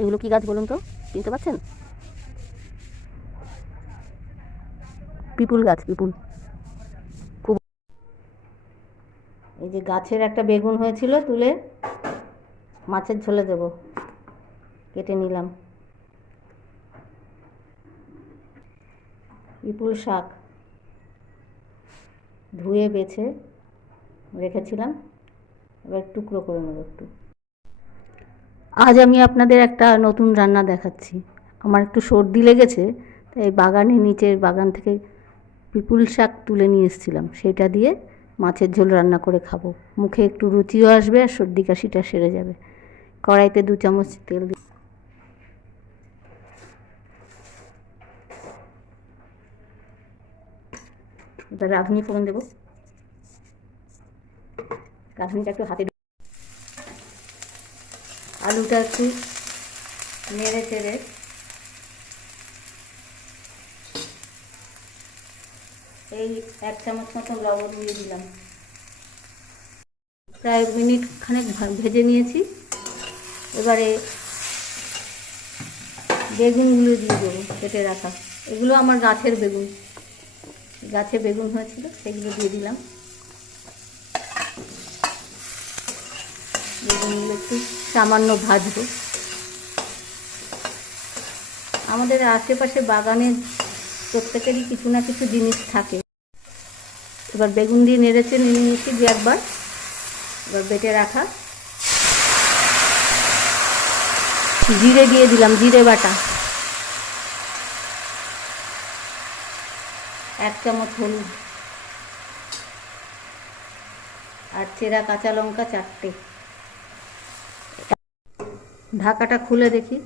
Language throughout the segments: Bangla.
এগুলো কি গাছ বলুন তো, চিনতে পারছেন? পিপুল গাছ, পিপুল। খুব এই যে গাছের একটা বেগুন হয়েছিল, তুলে মাছের ঝোলে দেব, কেটে নিলাম। পিপুল শাক ধুয়ে বেছে রেখেছিলাম, এবার টুকরো করে নেব একটু। আজ আমি আপনাদের একটা নতুন রান্না দেখাচ্ছি। আমার একটু সর্দি লেগেছে, তাই বাগানের নিচের বাগান থেকে পিপুল শাক তুলে নিয়ে এসেছিলাম, সেটা দিয়ে মাছের ঝোল রান্না করে খাবো। মুখে একটু রুচিও আসবে আর সর্দি কাশিটা সেরে যাবে। কড়াইতে 2 চামচ তেল দিই। এবার রাঁধুনি ফোড়ন দেবো। রাঁধুনিটা একটু হাতে, আলুটা একটু নেড়ে চেড়ে এই 1 চামচ মতো লবণ দিয়ে দিলাম। প্রায় মিনিট খানেক ভেজে নিয়েছি। এবারে বেগুনগুলো দিয়ে দেবো, কেটে রাখা। এগুলো আমার গাছের বেগুন, গাছে বেগুন হয়েছিল, সেগুলো দিয়ে দিলাম। বেগুনগুলো একটু সামান্য ভাজবো। আমাদের আশেপাশে বাগানে প্রত্যেকেরই কিছু না কিছু জিনিস থাকে। এবার বেগুন দিয়ে নেড়েচে নিয়ে নিয়েছি 2 একবার। এবার বেটে রাখা জিরে দিয়ে দিলাম, জিরে বাটা। 1 চামচ হলুদ আর চেরা কাঁচা লঙ্কা 4টে। ঢাকাটা খুলে দেখি,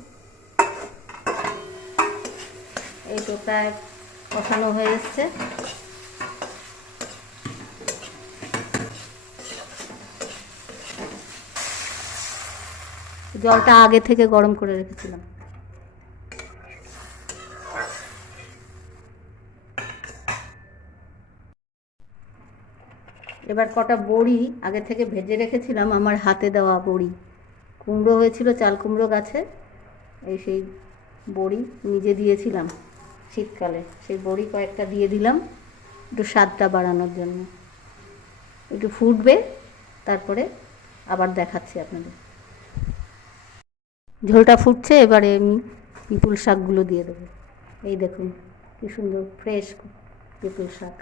এই তো প্রায় কষানো হয়ে এসছে। জলটা আগে থেকে গরম করে রেখেছিলাম। এবার কটা বড়ি আগে থেকে ভেজে রেখেছিলাম, আমার হাতে দেওয়া বড়ি। কুমড়ো হয়েছিল চাল কুমড়ো গাছে, এই সেই বড়ি নিজে দিয়েছিলাম শীতকালে, সেই বড়ি কয়েকটা দিয়ে দিলাম একটু স্বাদটা বাড়ানোর জন্য। একটু ফুটবে, তারপরে আবার দেখাচ্ছি আপনাদের। ঝোলটা ফুটছে, এবারে আমি পিপুল শাকগুলো দিয়ে দেবো। এই দেখুন কি সুন্দর ফ্রেশ পিপুল শাক।